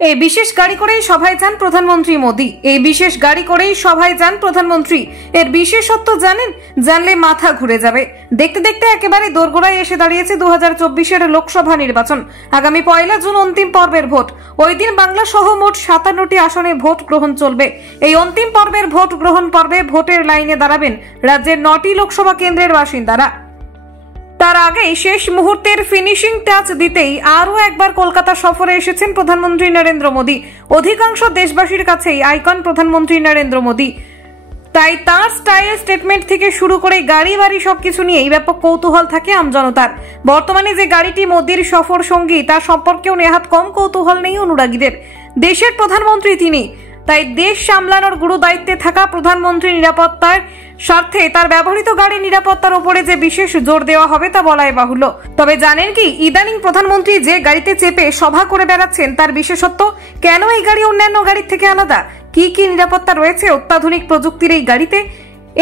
এই বিশেষ গাড়ি করেই সভায় যান প্রধানমন্ত্রী মোদী। এই বিশেষ গাড়ি করেই সভায় যান প্রধানমন্ত্রী। এর বিশেষত্ব জানেন? জানলে মাথা ঘুরে যাবে। দেখতে দেখতে একেবারে দোরগোড়ায় এসে দাঁড়িয়েছে 2024-এর লোকসভা নির্বাচন। আগামী 1 জুন অন্তিম পর্বের ভোট। ওই দিন বাংলা সহ মোট 57টি আসনে ভোট গ্রহণ চলবে। এই অন্তিম পর্বের ভোট গ্রহণ পর্বে ভোটের লাইনে দাঁড়াবেন রাজ্যের 9টি লোকসভা কেন্দ্রের বাসিন্দারা। তার আগেই শেষ মুহূর্তের ফিনিশিং টাচ দিতেই আরও একবার কলকাতা সফরে এসেছেন প্রধানমন্ত্রী নরেন্দ্র মোদী। অধিকাংশ দেশবাসীর কাছেই আইকন প্রধানমন্ত্রী নরেন্দ্র মোদী। তাই তার স্টাইল স্টেটমেন্ট থেকে শুরু করে গাড়ি বাড়ি সবকিছু নিয়েই ব্যাপক কৌতূহল থাকে আমজনতার। বর্তমানে যে গাড়িটি মোদীর সফর সঙ্গী তা সম্পর্কেও নেহাত কম কৌতূহল নেই অনুরাগীদের। দেশের প্রধানমন্ত্রী তিনি, তাই দেশ সামলানোর গুরু দায়িত্বে থাকা প্রধানমন্ত্রী নিরাপত্তার স্বার্থে তার ব্যবহৃত গাড়ির নিরাপত্তার উপরে যে বিশেষ জোর দেওয়া হবে তা বলাই বাহুল্য। তবে জানেন কি, ইদানিং প্রধানমন্ত্রী যে গাড়িতে চেপে সভা করে বেড়াচ্ছেন তার বিশেষত্ব? কেন এই গাড়ি অন্যান্য গাড়ির থেকে আলাদা? কি কি নিরাপত্তা রয়েছে অত্যাধুনিক প্রযুক্তির এই গাড়িতে?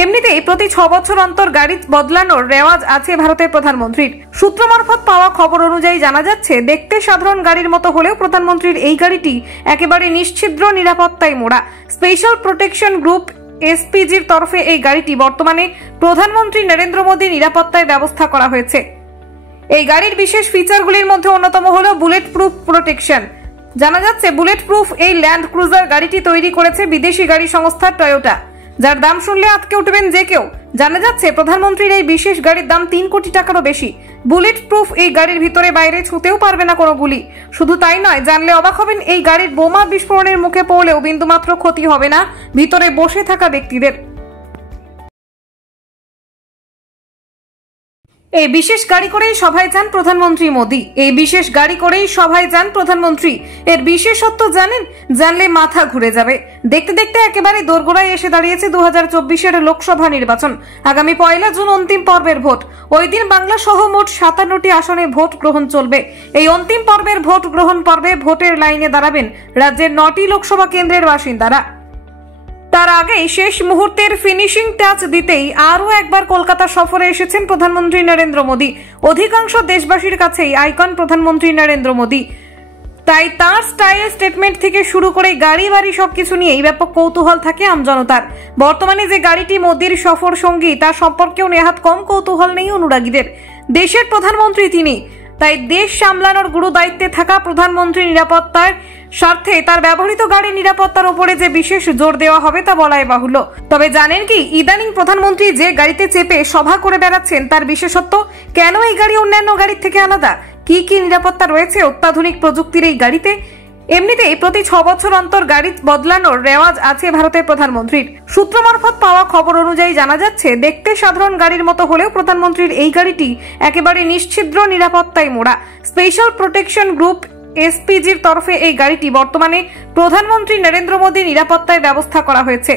এমনিতেই প্রতি 6 বছর অন্তর গাড়ি বদলানোর রেওয়াজ আছে ভারতের প্রধানমন্ত্রীর। সূত্র মারফত পাওয়া খবর অনুযায়ী জানা যাচ্ছে, দেখতে সাধারণ গাড়ির মতো হলেও প্রধানমন্ত্রীর এই গাড়িটি একেবারে নিশ্ছিদ্র নিরাপত্তায় মোড়া। স্পেশাল প্রোটেকশন গ্রুপ এসপিজির তরফে এই গাড়িটি বর্তমানে প্রধানমন্ত্রী নরেন্দ্র মোদী নিরাপত্তায় ব্যবস্থা করা হয়েছে। এই গাড়ির বিশেষ ফিচারগুলির মধ্যে অন্যতম হলো বুলেট প্রুফ প্রোটেকশন। জানা যাচ্ছে, বুলেট প্রুফ এই ল্যান্ড ক্রুজার গাড়িটি তৈরি করেছে বিদেশি গাড়ি সংস্থা টয়োটা, যার দাম শুনলে আটকে উঠবেন যে কেউ। জানা যাচ্ছে, প্রধানমন্ত্রীর এই বিশেষ গাড়ির দাম 3 কোটি টাকারও বেশি। বুলেট প্রুফ এই গাড়ির ভিতরে বাইরে ছুঁতেও পারবে না কোনো গুলি। শুধু তাই নয়, জানলে অবাক হবেন, এই গাড়ির বোমা বিস্ফোরণের মুখে পড়লেও বিন্দুমাত্র ক্ষতি হবে না ভিতরে বসে থাকা ব্যক্তিদের। এই বিশেষ গাড়ি করেই সভায় যান প্রধানমন্ত্রী মোদী। এই বিশেষ গাড়ি করেই সভায় যান প্রধানমন্ত্রী। এর বিশেষত্ব জানেন? জানলে মাথা ঘুরে যাবে। দেখতে দেখতে একেবারে দোরগোড়ায় এসে দাঁড়িয়েছে 2024-এর লোকসভা নির্বাচন। আগামী 1 জুন অন্তিম পর্বের ভোট। ওই দিন বাংলা সহ মোট 57টি আসনে ভোট গ্রহণ চলবে। এই অন্তিম পর্বের ভোট গ্রহণ পর্বে ভোটের লাইনে দাঁড়াবেন রাজ্যের 9টি লোকসভা কেন্দ্রের বাসিন্দারা। তার আগেই শেষ মুহূর্তের ফিনিশিং টাচ দিতেই আরও একবার কলকাতা সফরে এসেছেন প্রধানমন্ত্রী নরেন্দ্র মোদী। অধিকাংশ দেশবাসীর কাছেই আইকন প্রধানমন্ত্রী নরেন্দ্র মোদী। তাই তার স্টাইল স্টেটমেন্ট থেকে শুরু করে গাড়ি বাড়ি সবকিছু নিয়েই ব্যাপক কৌতূহল থাকে আমজনতার। বর্তমানে যে গাড়িটি মোদীর সফর সঙ্গী তা সম্পর্কেও নেহাত কম কৌতূহল নেই অনুরাগীদের। দেশের প্রধানমন্ত্রী তিনি, তাই দেশ সামলানোর গুরু দায়িত্বে থাকা প্রধানমন্ত্রী নিরাপত্তার স্বার্থে তার ব্যবহৃত গাড়ির নিরাপত্তার উপরে যে বিশেষ জোর দেওয়া হবে তা বলাই বাহুল্য। তবে জানেন কি, ইদানিং প্রধানমন্ত্রী যে গাড়িতে চেপে সভা করে বেড়াচ্ছেন তার বিশেষত্ব? কেন এই গাড়ি অন্যান্য গাড়ির থেকে আলাদা? কি কি নিরাপত্তা রয়েছে অত্যাধুনিক প্রযুক্তির এই গাড়িতে? এমনিতেই প্রতি 6 বছর অন্তর গাড়ি বদলানোর রেওয়াজ আছে ভারতের প্রধানমন্ত্রীর। সূত্র মারফত পাওয়া খবর অনুযায়ী জানা যাচ্ছে, দেখতে সাধারণ গাড়ির মতো হলেও প্রধানমন্ত্রীর এই গাড়িটি একেবারে নিশ্ছিদ্র নিরাপত্তায় মোড়া। স্পেশাল প্রোটেকশন গ্রুপ এসপিজির তরফে এই গাড়িটি বর্তমানে প্রধানমন্ত্রী নরেন্দ্র মোদী নিরাপত্তায় ব্যবস্থা করা হয়েছে।